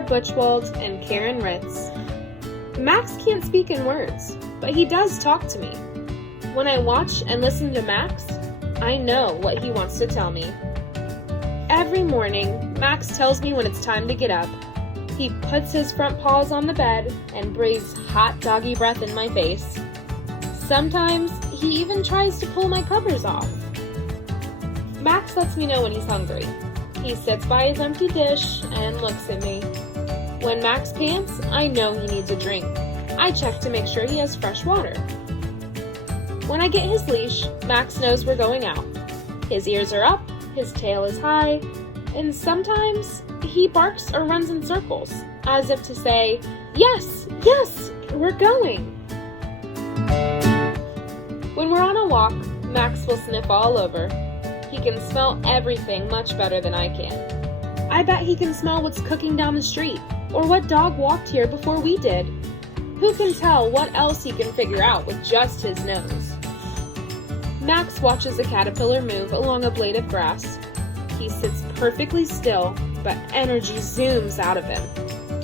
Claire Butchwold and Karen Ritz. Max can't speak in words, but he does talk to me. When I watch and listen to Max, I know what he wants to tell me. Every morning, Max tells me when it's time to get up. He puts his front paws on the bed and breathes hot doggy breath in my face. Sometimes he even tries to pull my covers off. Max lets me know when he's hungry. He sits by his empty dish and looks at me. When Max pants, I know he needs a drink. I check to make sure he has fresh water. When I get his leash, Max knows we're going out. His ears are up, his tail is high, and sometimes he barks or runs in circles, as if to say, "Yes, yes, we're going." When we're on a walk, Max will sniff all over. He can smell everything much better than I can. I bet he can smell what's cooking down the street, or what dog walked here before we did. Who can tell what else he can figure out with just his nose? Max watches a caterpillar move along a blade of grass. He sits perfectly still, but energy zooms out of him.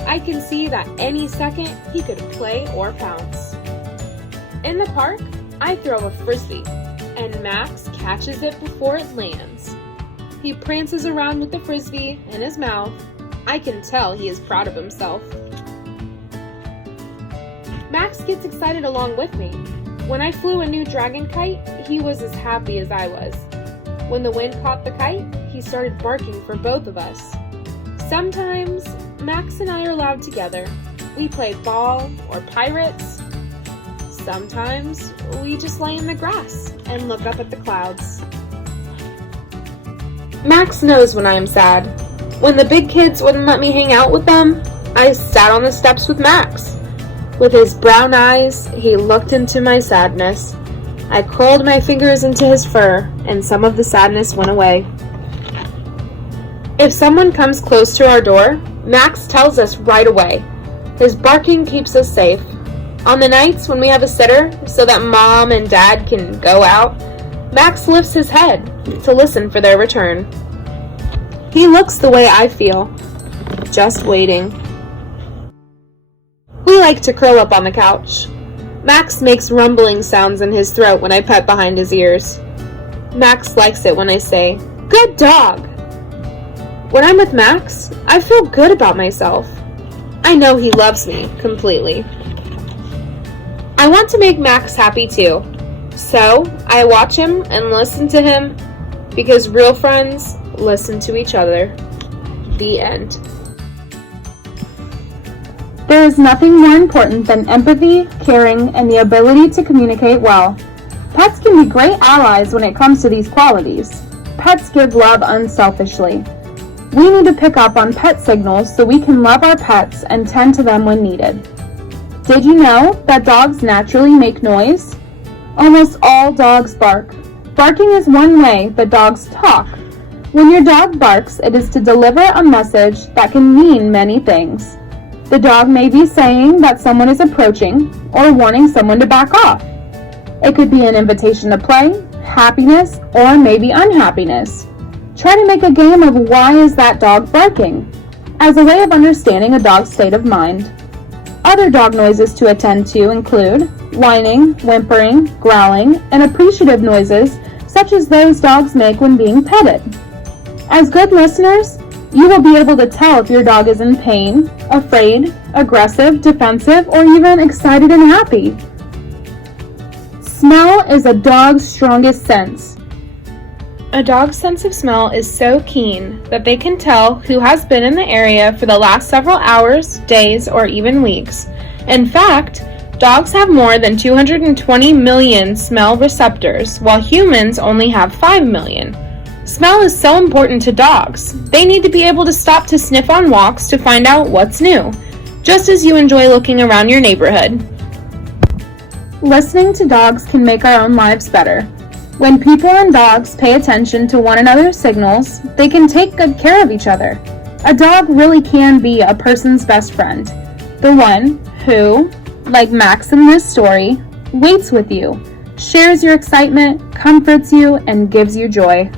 I can see that any second he could play or pounce. In the park, I throw a frisbee, and Max catches it before it lands. He prances around with the frisbee in his mouth. I can tell he is proud of himself. Max gets excited along with me. When I flew a new dragon kite, he was as happy as I was. When the wind caught the kite, he started barking for both of us. Sometimes, Max and I are loud together. We play ball or pirates. Sometimes, we just lay in the grass and look up at the clouds. Max knows when I am sad. When the big kids wouldn't let me hang out with them, I sat on the steps with Max. With his brown eyes, he looked into my sadness. I curled my fingers into his fur, and some of the sadness went away. If someone comes close to our door, Max tells us right away. His barking keeps us safe. On the nights when we have a sitter, so that Mom and Dad can go out, Max lifts his head to listen for their return. He looks the way I feel, just waiting. We like to curl up on the couch. Max makes rumbling sounds in his throat when I pet behind his ears. Max likes it when I say, "Good dog!" When I'm with Max, I feel good about myself. I know he loves me completely. I want to make Max happy too, so I watch him and listen to him, because real friends listen to each other. The end. There is nothing more important than empathy, caring, and the ability to communicate well. Pets can be great allies when it comes to these qualities. Pets give love unselfishly. We need to pick up on pet signals so we can love our pets and tend to them when needed. Did you know that dogs naturally make noise? Almost all dogs bark. Barking is one way that dogs talk. When your dog barks, it is to deliver a message that can mean many things. The dog may be saying that someone is approaching or wanting someone to back off. It could be an invitation to play, happiness, or maybe unhappiness. Try to make a game of why is that dog barking, as a way of understanding a dog's state of mind. Other dog noises to attend to include whining, whimpering, growling, and appreciative noises such as those dogs make when being petted. As good listeners, you will be able to tell if your dog is in pain, afraid, aggressive, defensive, or even excited and happy. Smell is a dog's strongest sense. A dog's sense of smell is so keen that they can tell who has been in the area for the last several hours, days, or even weeks. In fact, dogs have more than 220 million smell receptors, while humans only have 5 million. Smell is so important to dogs. They need to be able to stop to sniff on walks to find out what's new, just as you enjoy looking around your neighborhood. Listening to dogs can make our own lives better. When people and dogs pay attention to one another's signals, they can take good care of each other. A dog really can be a person's best friend, the one who, like Max in this story, waits with you, shares your excitement, comforts you, and gives you joy.